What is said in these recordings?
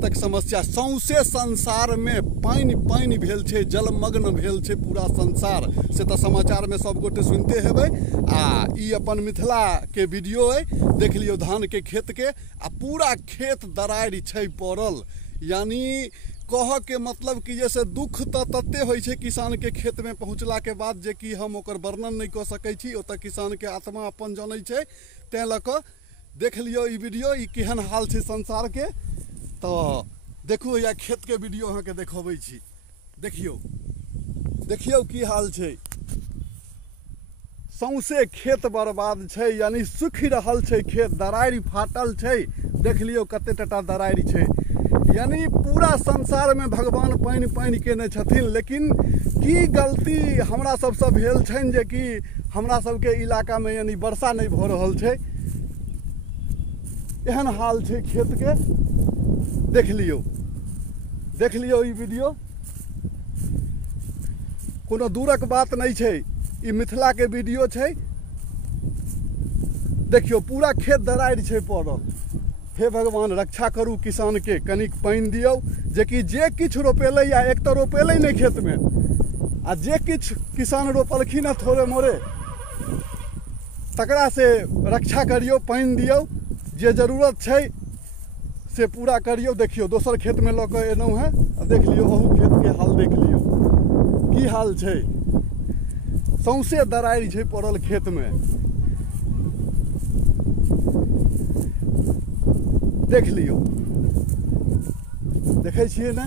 तक समस्या सौंसे संसार में पानी पानी भेल छे, जलमग्न भेल छे पूरा संसार से तो समाचार में सब गोटे सुनते हेबै। आ ई अपन मिथिला के वीडियो है, देख लियो धान के खेत के, आ पूरा खेत दरारि छै पड़ल। यानी कह के मतलब कि जैसे दुख तो तते होइ छै किसान के खेत में पहुँचला के बाद जे कि हम ओकर वर्णन नहीं कऽ सकै छी। ओतऽ किसान के आत्मा अपन जानै छै, तैं लऽ कऽ देख लियो ई वीडियो, ई केहन हाल छै संसार के। तो देखू या खेत के वीडियो अहाँ के देखबै छी, देखियो देखियो की हाल छै। सौंसे खेत बर्बाद छै, यानी सूखि रहल छै खेत, दरारि फाटल छै। देख लियो कते टटा दरारि छै। यानी पूरा संसार में भगवान पानि पानि केने छथिन, लेकिन की गलती हमरा सबसँ भेल छनि जे कि हमरा सबके इलाका में यानी वर्षा नहीं भऽ रहल छै। एहन हाल छै खेत के, देख लियो ई वीडियो। कोनो दूरक बात नहीं छै, ई मिथिला के वीडियो छै। देखियो पूरा खेत दरारि छै पड़ल। हे भगवान रक्षा करू किसान के, कनिक पानि दियौ जे कि जे किछु रोपेलै, या एक तो रोपेलै नहीं खेत में, आ जे किछु किसान रोपलखिन है थोड़े मोड़े, तकरा से रक्षा करियो, पानि दियौ, जे जरूरत छै से पूरा करियो। देखियो दोसर खेत में लऽ कऽ एलहुँ हैं, देख लियो अहू खेत के हाल देख लियो की हाल छै। सौंसे दरारि छै पड़ल खेत में, देख लियो, देखै छियै ने,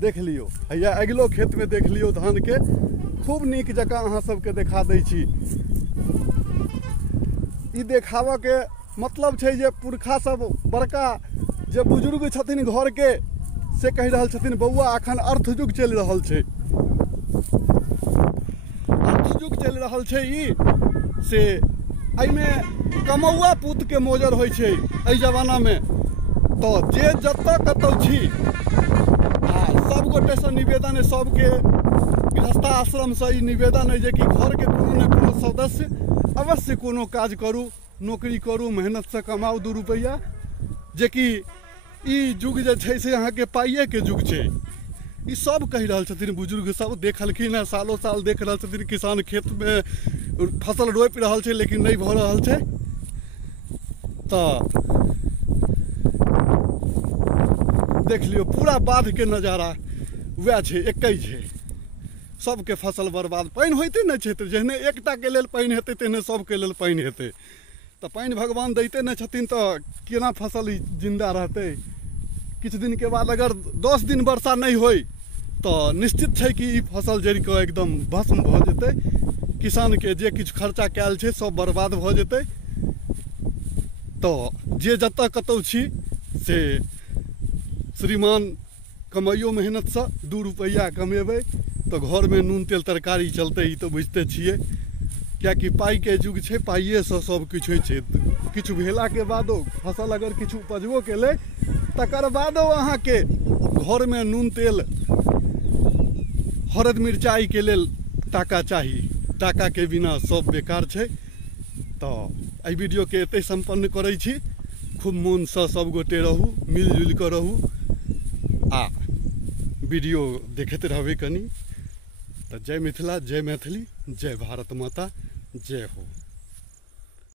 देख लियो। हैया अगिलो खेत में देख लियो धान के, खूब नीक जकाँ अहाँ सबके देखा दै छी। ई देखाबऽ के मतलब छै जे पुरखा सब बड़का जे बुजुर्ग छथिन घर के, से कहि रहल छथिन बौआ अखन अर्थ युग चलि रहल छै, अर्थ युग चलि रहल छै। ई से एहिमे कमौआ पुत के मोजर होइ छै एहि जमाना में। तो जे जतऽ कतौ छी, आ सब गोटे से निवेदन है, सबके गृहस्था आश्रम से ई निवेदन है जे कि घर के कोनो न कोनो सदस्य अवश्य कोनो काज करू, नौकरी करू, मेहनत से कमाऊ 2 रुपया, जे कि ई युग जे छै से अहाँ के पाइए के युग छै। ई सब कहि रहल छथिन बुजुर्ग सब, देखलखिन है, सालों साल देख रहल छथिन किसान खेत में फसल रोपि रहल छै लेकिन नहीं भऽ रहल छै। तो देख लियो पूरा बाध के नजारा वएह छै, एकै छै। सबके फसल बर्बाद, पानि होइते नहीं छै, तऽ जहने एकटा के लेल पानि हेतै तेहने सबके लेल पानि हेतै। तो पानि भगवान दैते नहीं छथिन, तो केना फसल जिंदा रहतै। किछु दिन के बाद अगर 10 दिन वर्षा नहीं होई तो निश्चित छै कि ई फसल जरि कऽ एकदम भस्म भऽ जेतै। किसान के जे किछु खर्चा कैल छै सब बर्बाद भऽ जेतै। तो जे जतऽ कतौ छी से श्रीमान कमाइयो मेहनत से 2 रुपया कमेबै तो घर में नून तेल तरकारी चलते, ई तो बुझते छियै। कियाकि पाई के युग छै, पाइए से सब किछु होइ छै। किछु भेला के बादो फसल अगर किछु उपजबो केलै, तकर बादो अहाँ के घर में नून तेल हरद मिरचाई के लेल टाका चाही, टाका के बिना सब बेकार छै। तो एहि वीडियो के एते संपन्न करै छी। खूब मोन से सब गोटे रहू, मिलजुल कऽ रहू, आ वीडियो देखैत रहबै कनी। तो जय मिथिला, जय मैथिली, जय भारत माता, जय हो।